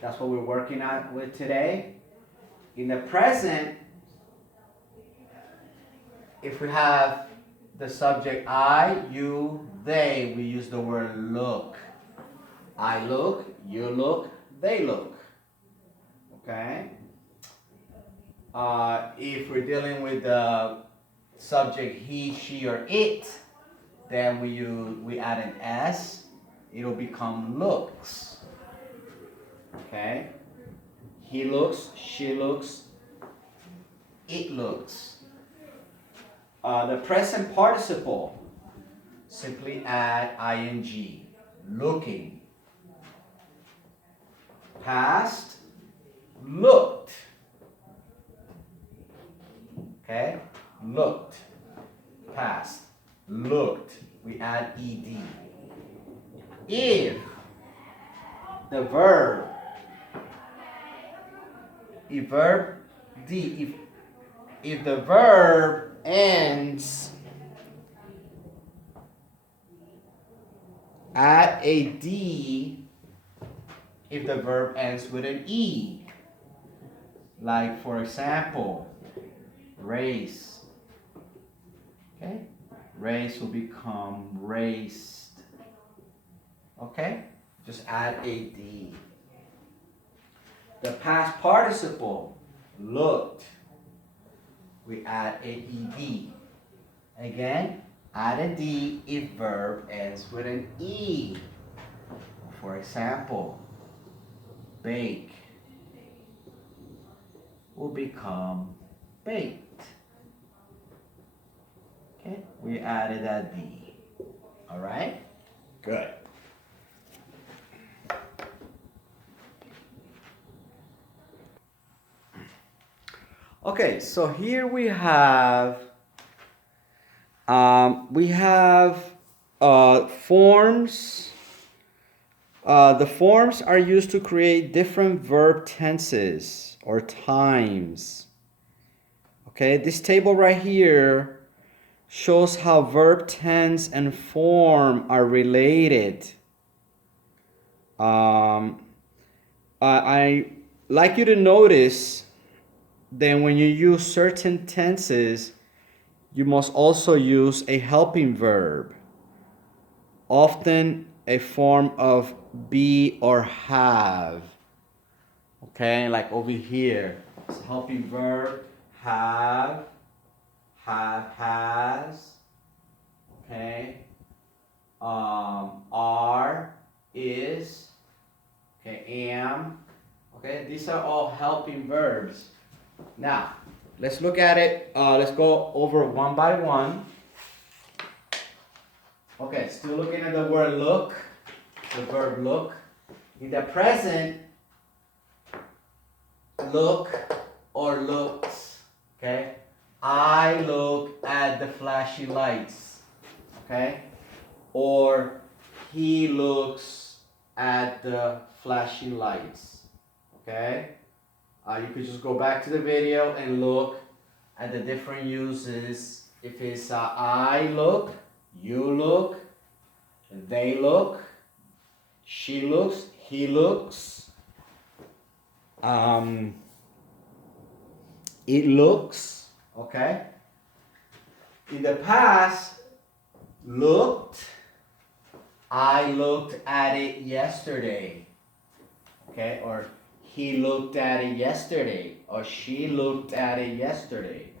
That's what we're working on with today. In the present, if we have the subject I, you, they, we use the word look. I look, you look, they look. Okay? If we're dealing with the subject he, she, or it, then we add an S. It'll become looks. Okay? He looks, she looks, it looks. The present participle, simply add ing. Looking. Past, looked. Okay? Looked. Past. Looked. We add ed. If the verb, if the verb ends at a D, if the verb ends with an E, like for example, race. Okay? Race will become raced. Okay? Just add a D. The past participle, looked. We add a ed. Again, add a D if verb ends with an E. For example, bake will become baked. Okay, we added a D. All right? Good. Okay, so here we have forms. The forms are used to create different verb tenses or times. Okay, this table right here shows how verb tense and form are related. I like you to notice then when you use certain tenses, you must also use a helping verb, often a form of be or have. Okay, like over here, it's a helping verb, have, has. Okay, are, is. Okay, am. Okay, these are all helping verbs. Now, let's look at it. Let's go over one by one. Okay, still looking at the word look, the verb look. In the present, look or looks. Okay, I look at the flashy lights. Okay, or he looks at the flashy lights. Okay. You could just go back to the video and look at the different uses. If it's I look, you look, they look, she looks, he looks, it looks, okay? In the past, looked, I looked at it yesterday, okay? Or he looked at it yesterday, or she looked at it yesterday.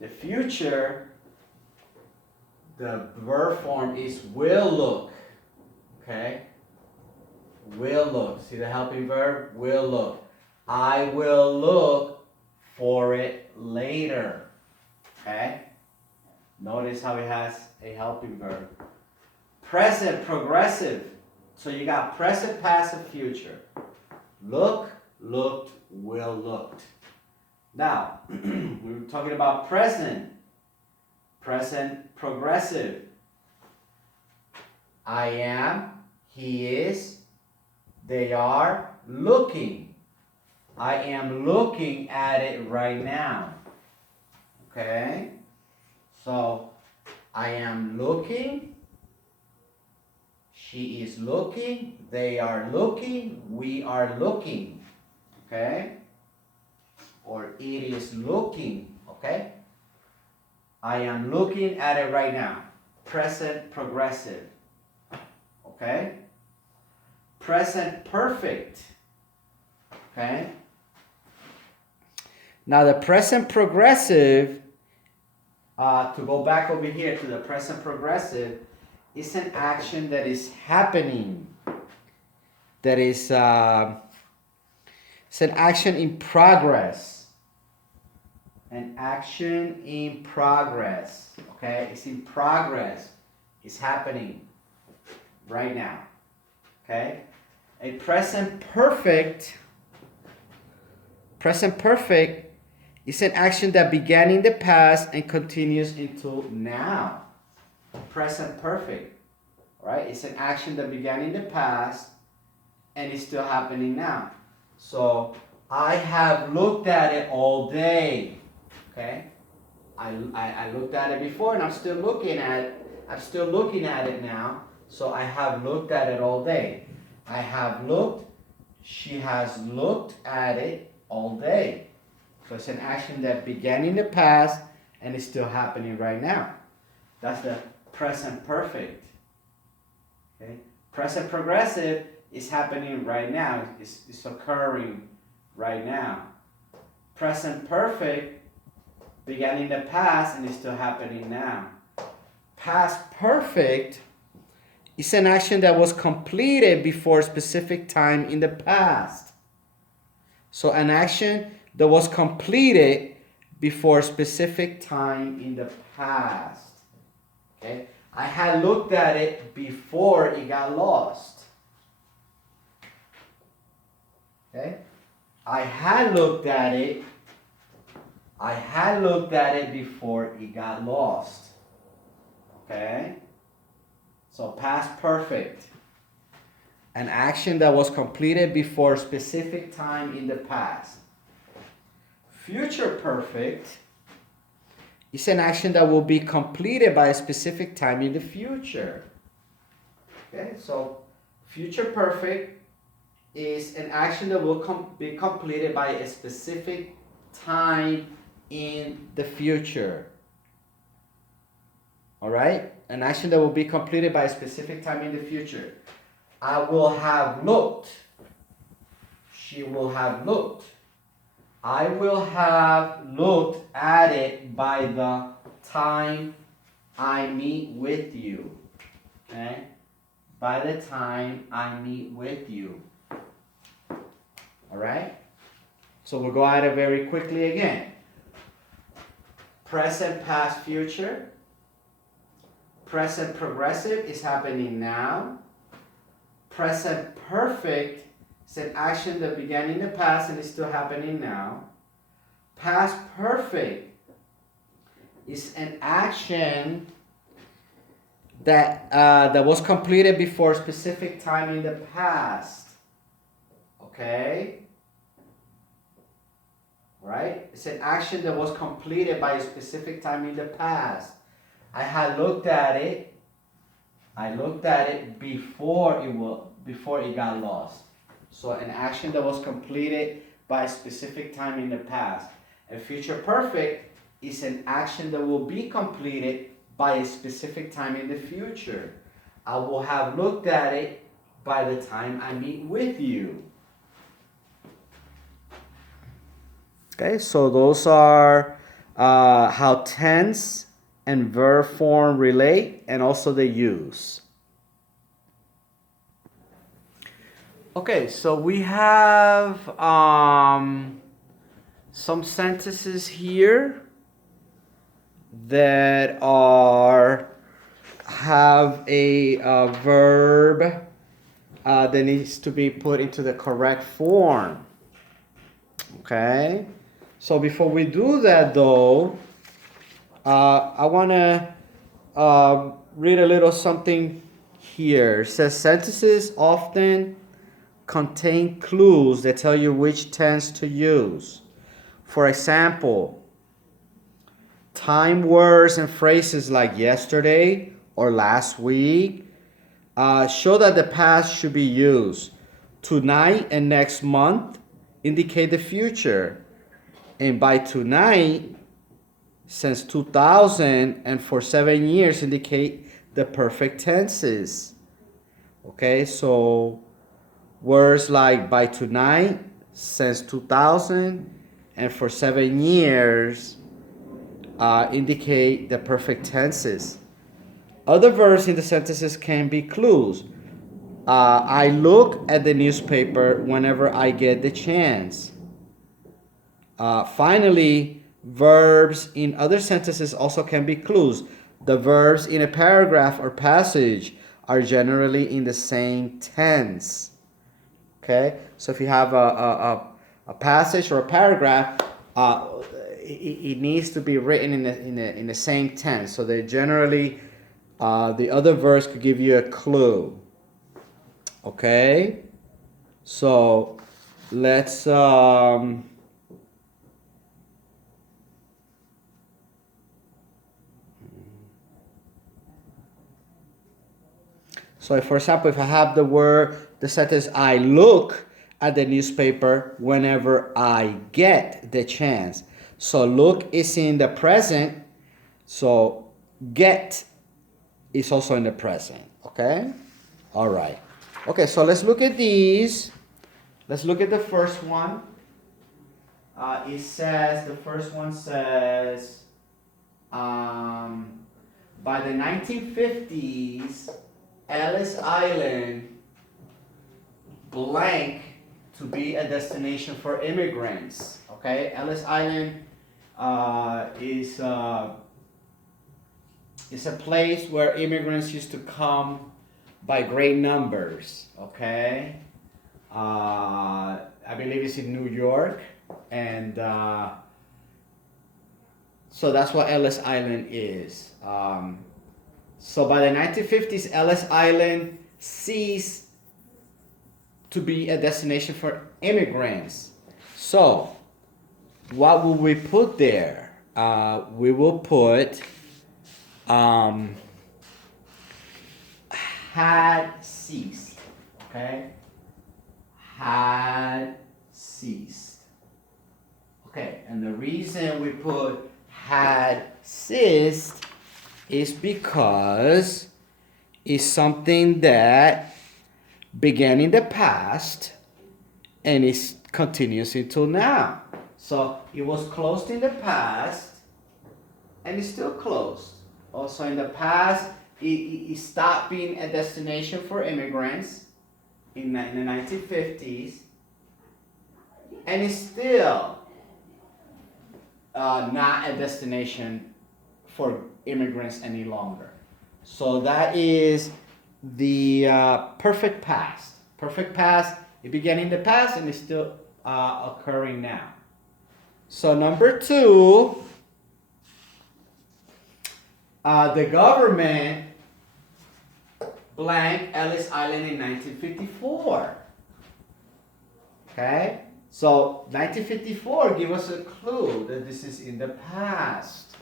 The future, the verb form is will look. Okay? Will look. See the helping verb? Will look. I will look for it later. Okay? Notice how it has a helping verb. Present, progressive. So you got present, past, and future. Look, looked, will, looked. Now, we were talking about present. Present progressive. I am, he is, they are looking. I am looking at it right now. Okay? So, I am looking. She is looking, they are looking, we are looking, okay? Or it is looking, okay? I am looking at it right now. Present progressive, okay? Present perfect, okay? Now the present progressive, to go back over here to the present progressive, is an action that is happening. That is, it's an action in progress. An action in progress. Okay, it's in progress. It's happening right now. Okay, a present perfect. Present perfect is an action that began in the past and continues into now. Present perfect, right? It's an action that began in the past and is still happening now. So I have looked at it all day. Okay, I looked at it before and I'm still looking at it. I'm still looking at it now. So I have looked at it all day. I have looked. She has looked at it all day. So it's an action that began in the past and is still happening right now. That's the present perfect. Okay? Present progressive is happening right now. It's occurring right now. Present perfect began in the past and is still happening now. Past perfect is an action that was completed before a specific time in the past. So an action that was completed before a specific time in the past. Okay? I had looked at it before it got lost. Okay? I had looked at it. I had looked at it before it got lost. Okay? So past perfect. An action that was completed before a specific time in the past. Future perfect is an action that will be completed by a specific time in the future. Okay, so future perfect is an action that will be completed by a specific time in the future. All right? An action that will be completed by a specific time in the future. I will have looked. She will have looked. I will have looked at it by the time I meet with you. Okay? By the time I meet with you. All right? So we'll go at it very quickly again. Present, past, future. Present progressive is happening now. Present perfect is an action that began in the past and is still happening now. Past perfect is an action that that was completed before a specific time in the past. Okay? Right? It's an action that was completed by a specific time in the past. I had looked at it. I looked at it before it got lost. So an action that was completed by a specific time in the past. And future perfect is an action that will be completed by a specific time in the future. I will have looked at it by the time I meet with you. Okay, so those are how tense and verb form relate and also the use. Okay, so we have some sentences here that have a verb that needs to be put into the correct form. Okay, so before we do that though, I want to read a little something here. It says sentences often contain clues that tell you which tense to use. For example, time words and phrases like yesterday or last week Show that the past should be used. Tonight and next month indicate the future. And by tonight, since 2000 and for 7 years indicate the perfect tenses. Okay, so words like by tonight, since 2000, and for 7 years indicate the perfect tenses. Other verbs in the sentences can be clues. I look at the newspaper whenever I get the chance. Finally, verbs in other sentences also can be clues. The verbs in a paragraph or passage are generally in the same tense. Okay, so if you have a passage or a paragraph, it needs to be written in the same tense. So they generally, the other verbs could give you a clue. Okay, so let's so for example, if I have the sentence, I look at the newspaper whenever I get the chance. So look is in the present, so get is also in the present, okay? All right. Okay, so let's look at these. Let's look at the first one. The first one says, by the 1950s, Ellis Island blank to be a destination for immigrants. Okay, Ellis Island is a place where immigrants used to come by great numbers. Okay, I believe it's in New York, and so that's what Ellis Island is. So by the 1950s, Ellis Island ceased to be a destination for immigrants. So what will we put there? We will put had ceased. Okay? Had ceased. Okay, and the reason we put had ceased is because it's something that began in the past and it continues until now. So it was closed in the past and it's still closed. Also in the past, it stopped being a destination for immigrants in the 1950s, and it's still not a destination for immigrants any longer. So that is the perfect past. Perfect past, it began in the past and it's still occurring now. So number 2, the government blank Ellis Island in 1954. Okay, so 1954 give us a clue that this is in the past.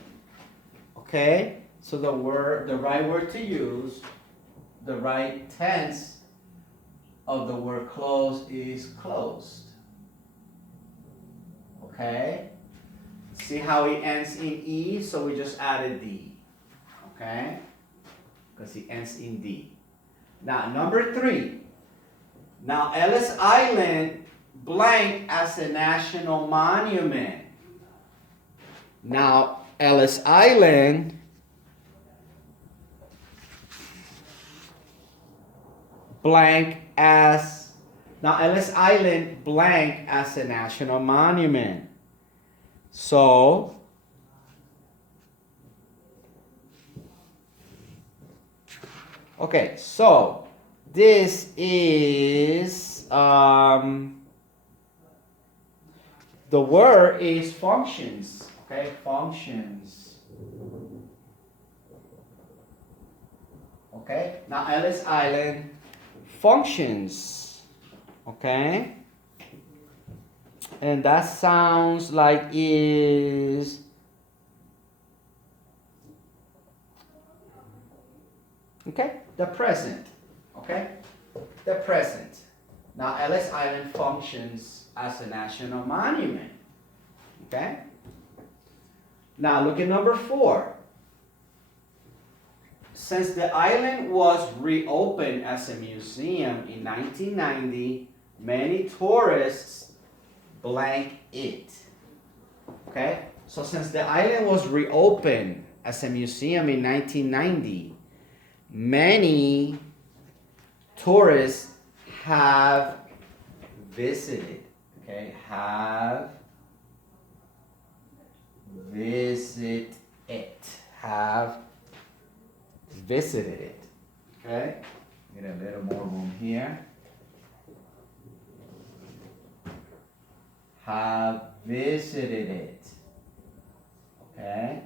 Okay, so the right word to use, the right tense of the word closed is closed. Okay, see how it ends in E, so we just added D. Okay, because it ends in D. Now number 3. Now Ellis Island blank as a national monument. Now Ellis Island blank as Ellis Island blank as a national monument. So okay, so this is the word is functions. Okay, functions. Okay, now Ellis Island functions. Okay, and that sounds like is okay, the present. Okay? The present. Now, Ellis Island functions as a national monument. Okay? Now, look at number 4. Since the island was reopened as a museum in 1990, many tourists blank it. Okay? So since the island was reopened as a museum in 1990, many tourists have visited. Okay? Have visit it. Have visited it. Okay? Get a little more room here. Have visited it. Okay?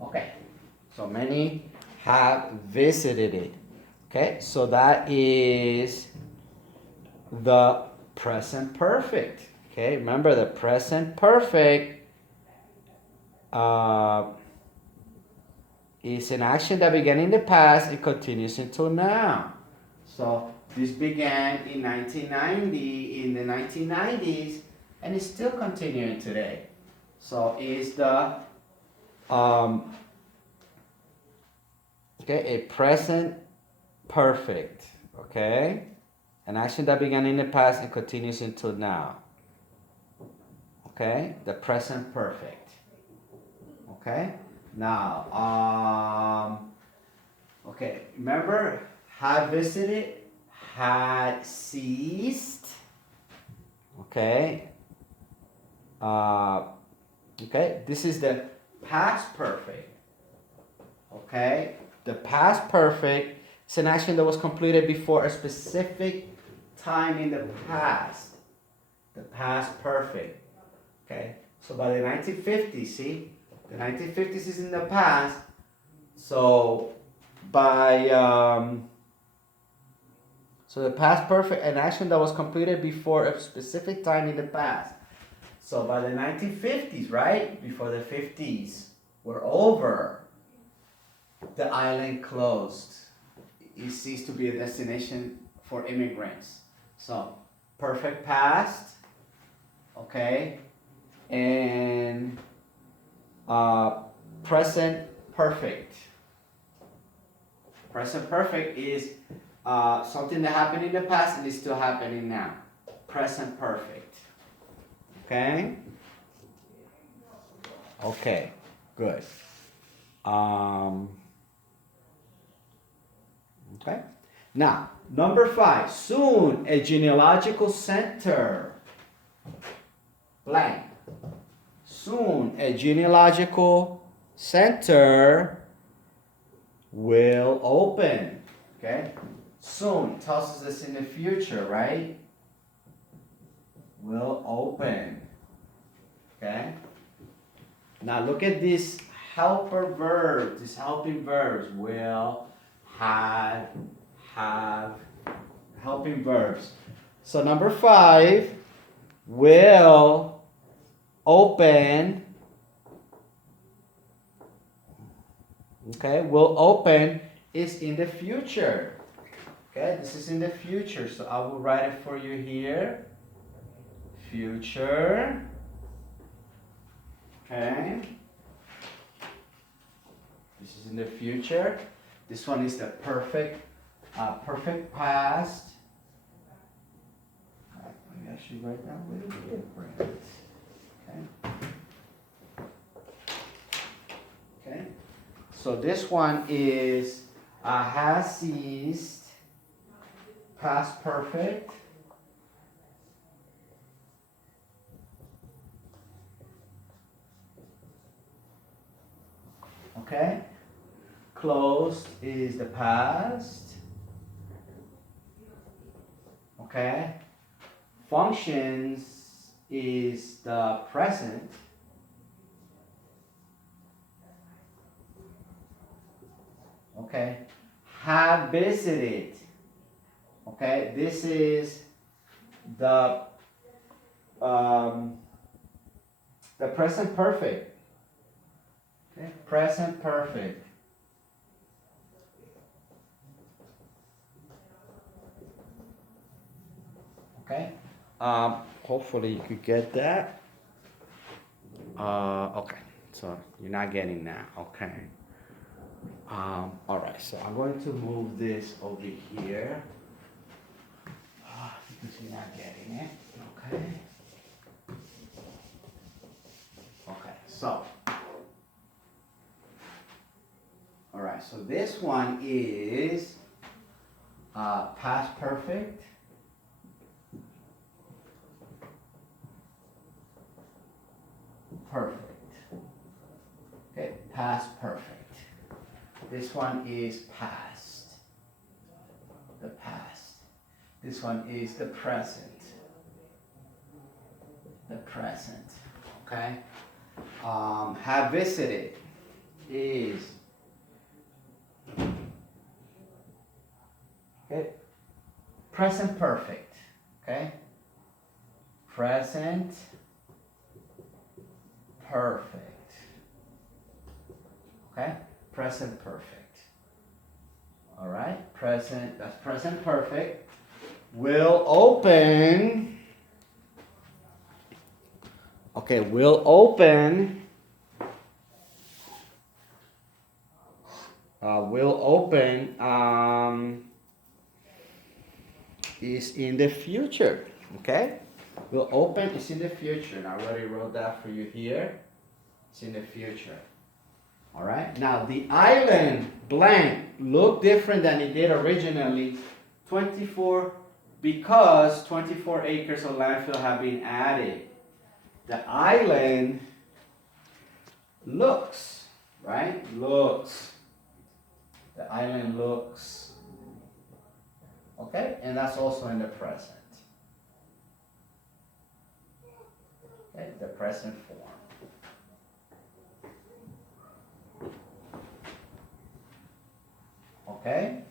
Okay. So many have visited it. Okay? So that is the present perfect. Okay? Remember the present perfect is an action that began in the past and continues until now. So this began in 1990, in the 1990s, and is still continuing today. So is the a present perfect, okay? An action that began in the past and continues until now. Okay? The present perfect. Okay? Now, okay, remember, had visited, had ceased, okay? Okay, this is the past perfect, okay? The past perfect is an action that was completed before a specific time in the past. The past perfect, okay? So by the 1950s, see? The 1950s is in the past, so by so the past perfect, an action that was completed before a specific time in the past. So by the 1950s, right, before the 50s were over, the island closed. It ceased to be a destination for immigrants. So perfect past, okay, and present perfect. Present perfect is something that happened in the past and is still happening now. Present perfect. Okay? Okay, good. Okay? Now, number 5. Soon a genealogical center. Blank. Soon a genealogical center will open. Okay? Soon tells us this in the future, right? Will open. Okay? Now look at these helper verbs, these helping verbs. Will, had, have, helping verbs. So number 5, will open. Okay, will open is in the future. Okay, this is in the future, so I will write it for you here. Future. Okay. This is in the future. This one is the perfect past. Let me actually write that a little different. Okay. Okay. So this one is has ceased, past perfect. Okay. Closed is the past. Okay. Functions is the present. Okay. Have visited. Okay. This is the present perfect. Okay. Present perfect. Okay. Hopefully you could get that. Okay. So you're not getting that. Okay. All right. So I'm going to move this over here. Because you're not getting it. Okay. Okay. So. All right. So this one is past perfect. Perfect. Okay, past perfect. This one is past. The past. This one is the present. The present. Okay. Have visited is okay. Present perfect. Okay. Present perfect. Okay? Present perfect. All right? Present, that's present perfect. Will open. Okay, will open. Will open is in the future. Okay? Will open is in the future. And I already wrote that for you here. It's in the future. All right. Now the island blank looked different than it did originally. 24 because 24 acres of landfill have been added. The island looks, right? Looks. The island looks. Okay, and that's also in the present. Okay, the present form. Okay?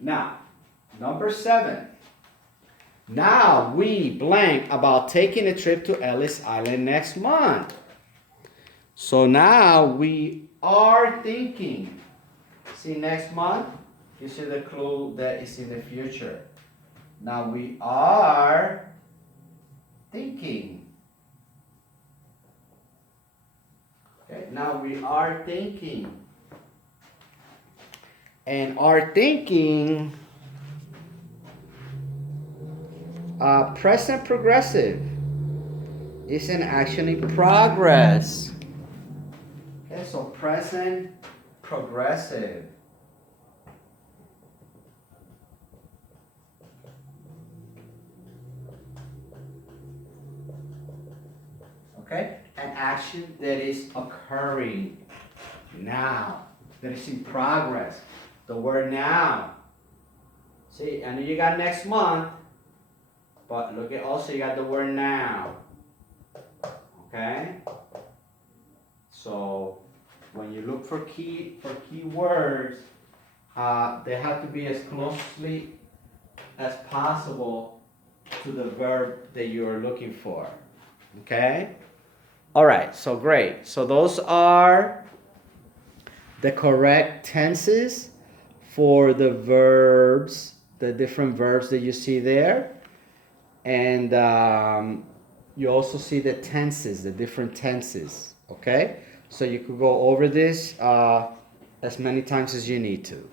Now, number 7. Now we blank about taking a trip to Ellis Island next month. So now we are thinking. See, next month, you see the clue that is in the future. Now we are thinking. Okay, now we are thinking. And are thinking, present progressive is an action in progress. Okay, so present progressive. Okay, an action that is occurring now, that is in progress. The word now. See, I know you got next month, but look at also you got the word now. Okay? So when you look for key words, they have to be as closely as possible to the verb that you are looking for. Okay? All right, so great. So those are the correct tenses for the verbs, the different verbs that you see there. And you also see the tenses, the different tenses, okay? So you could go over this as many times as you need to.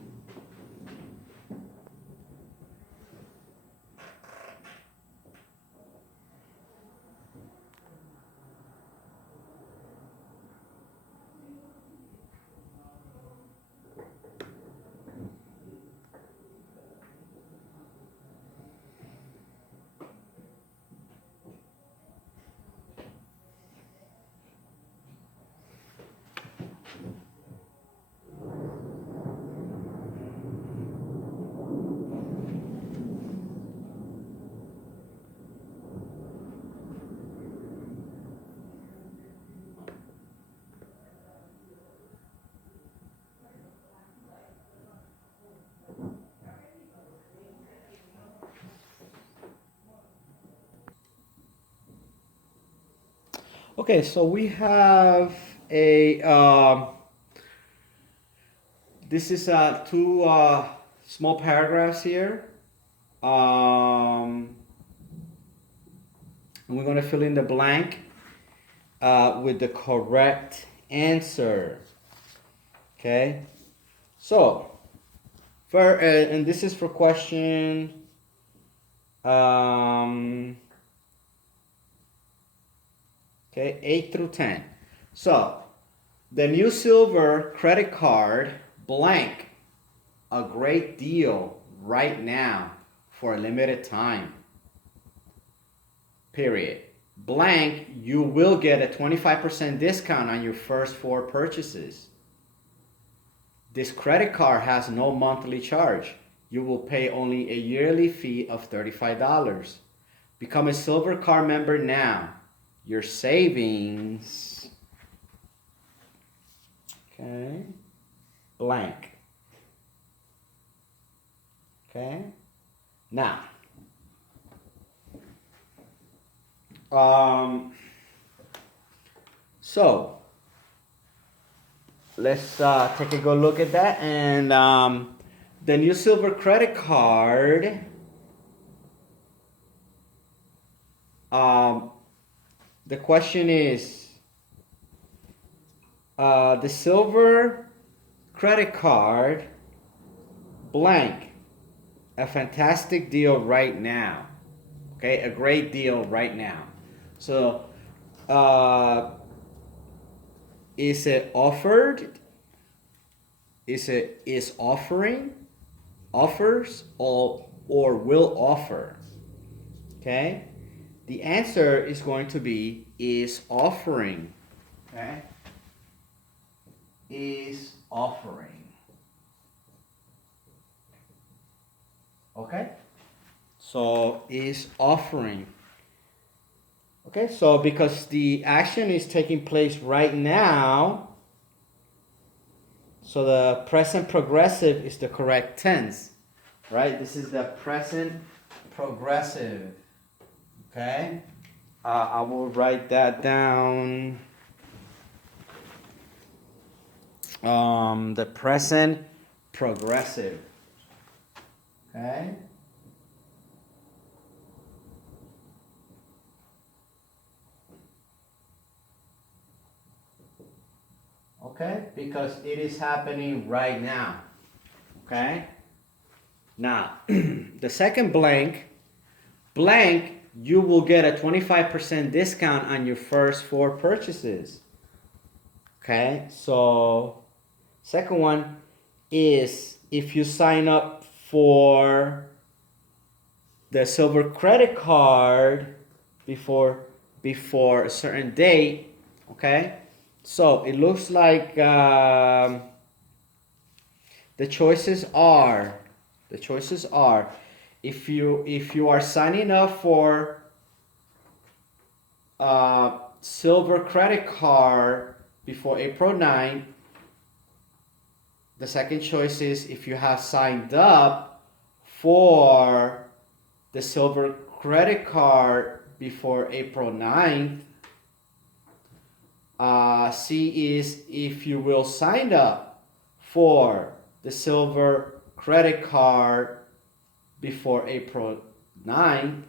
Okay, so we have a, this is two small paragraphs here. we're going to fill in the blank with the correct answer. Okay, so and this is for question okay, 8 through 10. So the new silver credit card blank, a great deal right now for a limited time. Period. Blank, you will get a 25% discount on your first 4 purchases. This credit card has no monthly charge. You will pay only a yearly fee of $35. Become a silver card member now. Your savings, okay, blank. Okay, now, so let's take a good look at that. And the new silver credit card, the question is, the silver credit card blank, a fantastic deal right now. Okay, a great deal right now. So is it offered? Is offering, offers, or will offer? Okay, the answer is going to be is offering. Okay, is offering. Okay, so is offering. Okay, so because the action is taking place right now, so the present progressive is the correct tense, right? This is the present progressive. Okay, I will write that down. The present progressive. Okay. Okay, because it is happening right now. Okay. Now, the second blank, you will get a 25% discount on your first 4 purchases. Okay, so second one is if you sign up for the silver credit card before a certain date. Okay, so it looks like the choices are if you are signing up for silver credit card before April 9th, the second choice is if you have signed up for the silver credit card before April 9th. C is if you will sign up for the silver credit card before April 9th.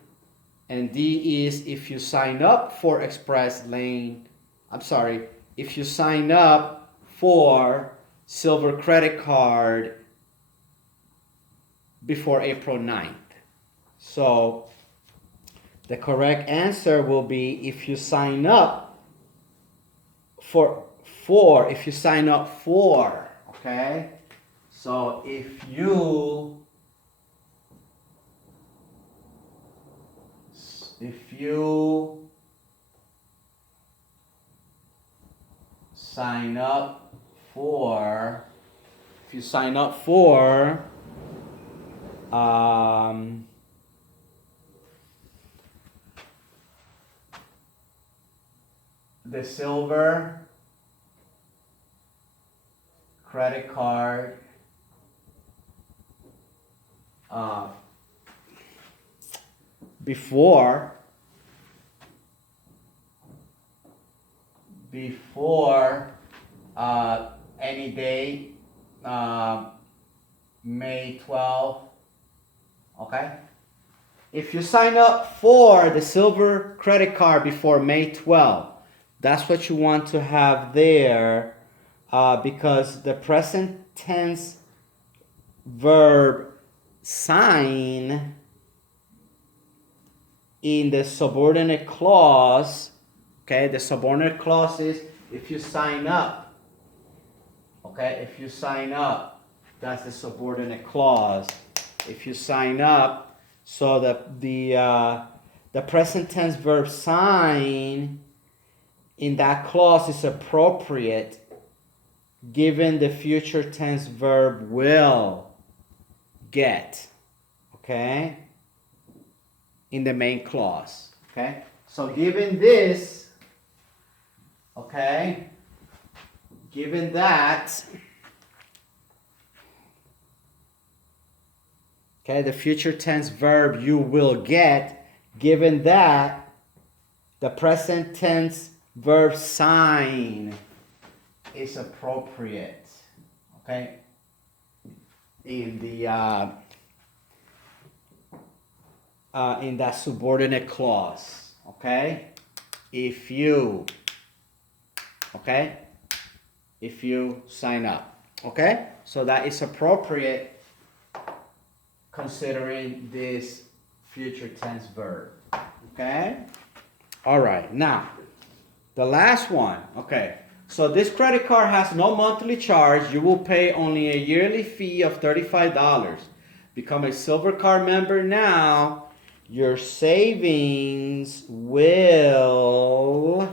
And D is if you sign up for if you sign up for silver credit card before April 9th. So the correct answer will be if you sign up for, okay? So if you sign up for, the silver credit card before any day, May 12th, okay? if you sign up for the silver credit card before May 12th, that's what you want to have there, because the present tense verb sign in the subordinate clause, okay, the subordinate clause is if you sign up, okay, if you sign up, that's the subordinate clause. If you sign up, so the present tense verb sign in that clause is appropriate given the future tense verb will get, okay, in the main clause, okay? So given this, okay, given that, okay, the future tense verb you will get, given that, the present tense verb sign is appropriate, okay, in the in that subordinate clause, okay? If you, okay, if you sign up, okay? So that is appropriate considering this future tense verb, okay? All right, now, the last one, okay. So this credit card has no monthly charge. You will pay only a yearly fee of $35. Become a silver card member now. Your savings will,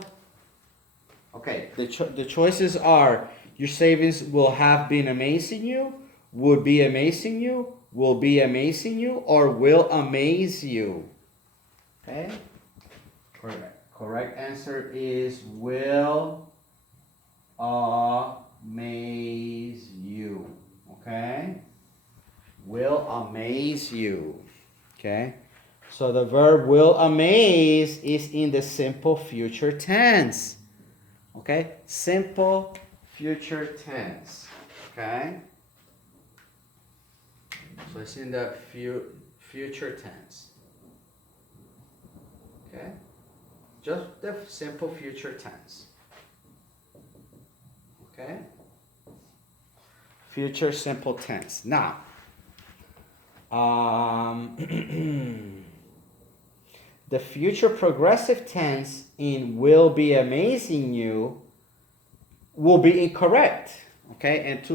okay, the choices are, your savings will have been amazing you, would be amazing you, will be amazing you, or will amaze you. Okay? Correct answer is will amaze you. Okay? Will amaze you. Okay? So the verb will amaze is in the simple future tense. Okay? Simple future tense. Okay? So it's in the future tense. Okay? Just the simple future tense. Okay? Future simple tense. Now, the future progressive tense in will be amazing you will be incorrect. Okay? And to